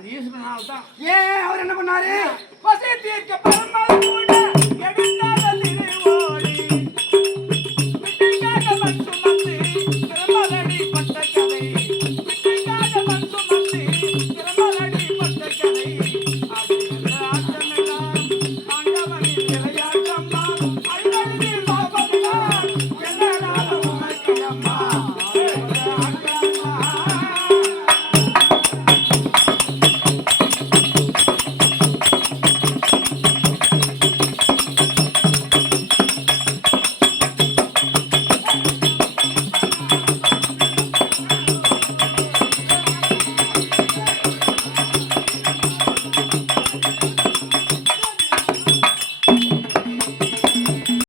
அந்த ஈஸ்வரனால் தான் ஏன் அவர் என்ன பண்ணாரு? பசி தீர்க்க பரமாத்மா எடுத்து